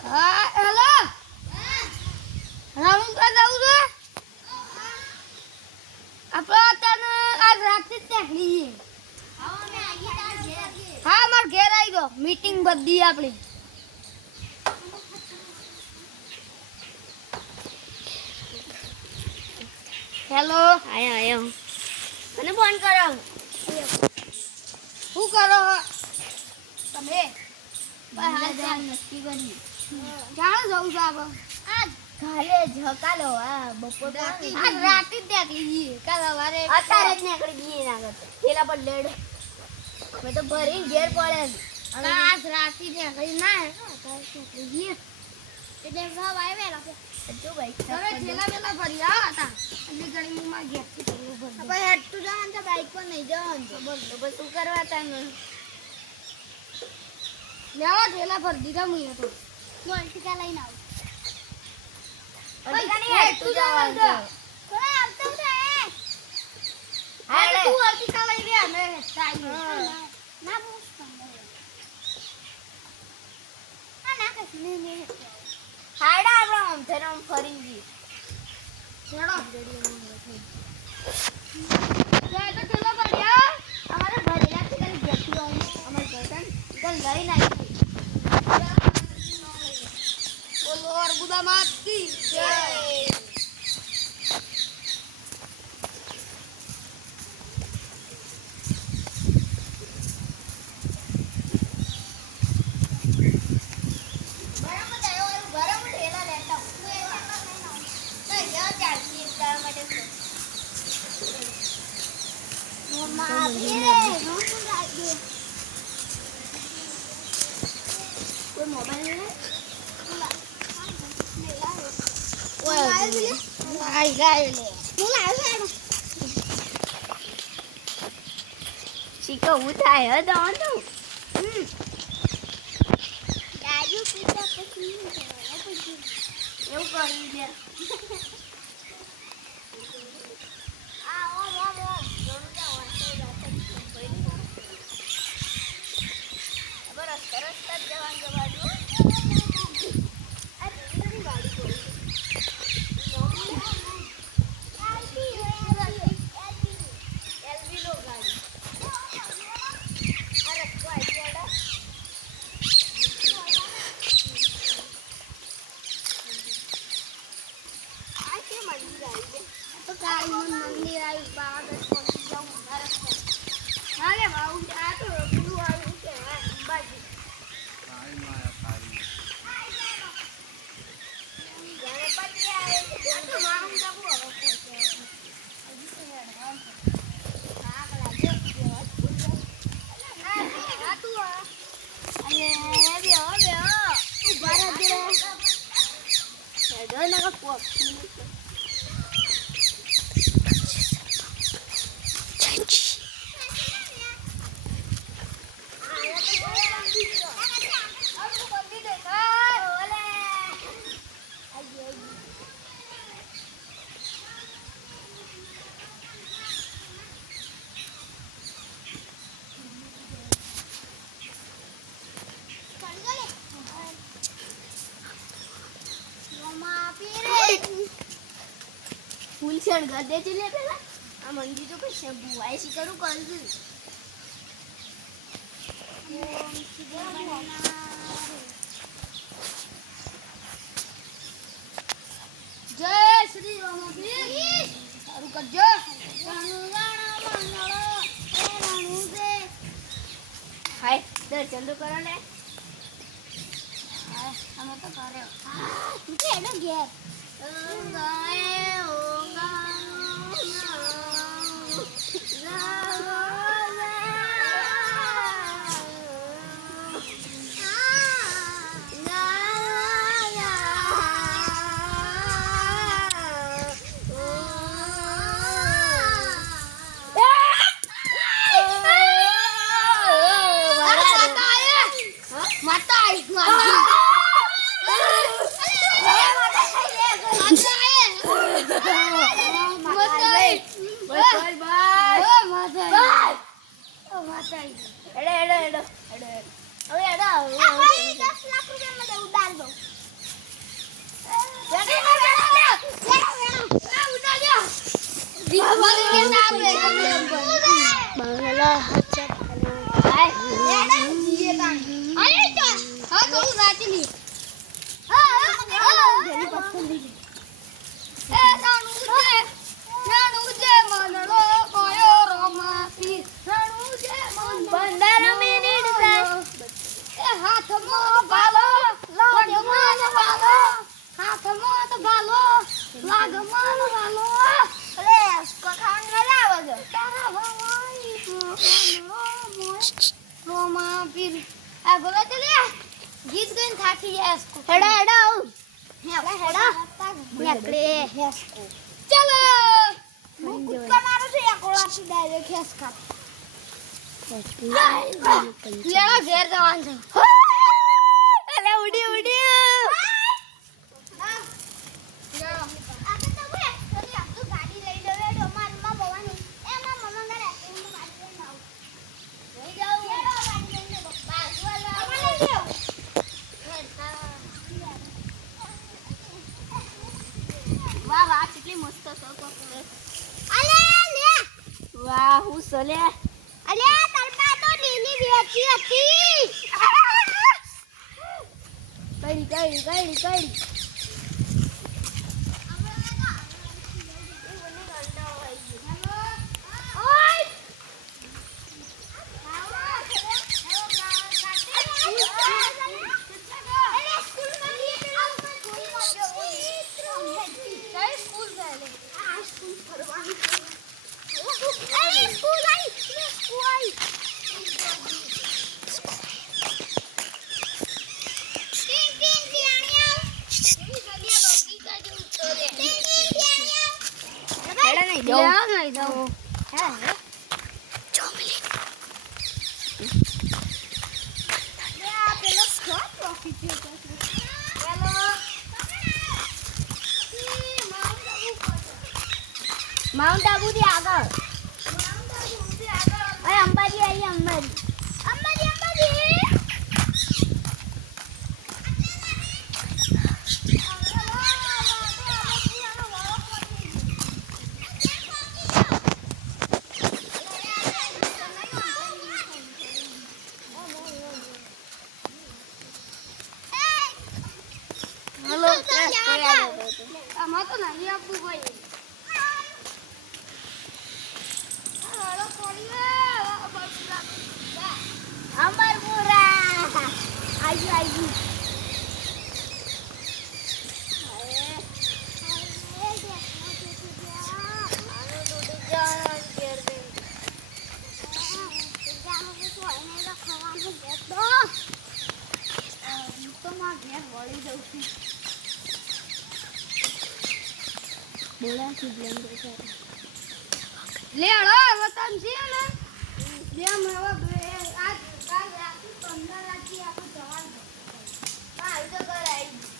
હા hello round પર જાઉં છે આપણે આજ રાતે જ નીકળી હા માર ઘેર આવી ગયો મીટિંગ બધી આપણી હેલો આયો મને ફોન કરો શું કરો તમે નક્કી કરી ક્યાં જવું છે આપણે આ ઘરે ઝકાલો આ બપોર આજ રાતે જ નીકળી કાલ સવારે અત્યારે જ નીકળી ગઈ ના કરતો પેલા પર લેડ મેં તો ભરીને ઘેર પડે આજ રાતે જ નીકળી ના નીકળી એટલે સબ આવેલા જો ભાઈ તમે છેલ્લા પેલા ભરી આવ્યા હતા એટલે ઘણી માં ઘેરથી ભરવું પડે આપણે હેડતું જવાનું છે બાઈક પર નહીં જવાનું તો બોલ તો શું કરવા તમે લેવા ઠેલા ભરી દીધા મુએ તો બોલ ટીકા લઈને આવ હેડતું જવાનું છે કોણ આવતો છે હા તું અર્પિકા લઈ લે અમે ટાઈમ ના બોલ ના કશું નહીં હાડા આપણે આમ થઈને આમ ફરી ગઈ ચડો જાય તો ઠેલા ભર્યા અમારે ભરેલા છે તને ઘેરથી આવું અમારે ઘર તને લઈને આવી બોલો અર્બુદા માતી જય શીખો હું થાય હે દવાનું એવું કરી દે ફૂલ શણગાર દેજે લે પેલા આ મંદી તો કઈ ભુવાય શી કરું કરજે જય શ્રી રામપીર સારું કરજો હાય દર્શન તો કરો ને અમે તો કર્યો તું કે એનો ઘેર હવે 10 લાખ રૂપિયા માં ઉડાડ દો એ રણુજે મનડો કોયો રમાપી રણુજે મન 15 મિનિટ થાય. એ હાથમાં ભાલો લાગમાં ભાલો હાથમાં તો ભાલો લાગમાં ભાલો અરે એસકો ખાવાનું મજા આવે છે. તારા ભવાઈ રમાપી આ બોલો તો લે ગીત ગાઈને થાકી જાય સ્કૂલ હેડા હેડા આવું. હેડા નીકળે ચલો હું કૂદકા મારું છું એકલાથી ડાયરેક્ટ હેસ ખાતો. લેવા ઘેર જવાનું છે અલે ઉડી ઉડી. આપણે તો બે થોડી આપણું ગાડી લઈ લેવે ડોમાનમાં બોવાની એમાં મમ્મા ઘરે હું ગાડી લઈને આવું લઈ જાઉં ગાડી લઈને બાજુ વાળા લઈ જાઉં વાહ વાહ કેટલી મસ્ત છે કોકલે. અલે લે વાહ હું સલે. અલે તરપા તો લીલી વેચી હતી કઈ હેડા નહીં જાઉં. માઉન્ટ આબુ થી આગળ. અરે અંબાજી આવી અંબાજી. હેલો આમાં તો નહીં આપવું ભાઈ અમરપુરા આયુ. લે હળો હવે તમ છે ને જેમ હવે આજ કાલ રાત્રે 15 રાત્રે આપણે જવાનું હા એ તો કરાય.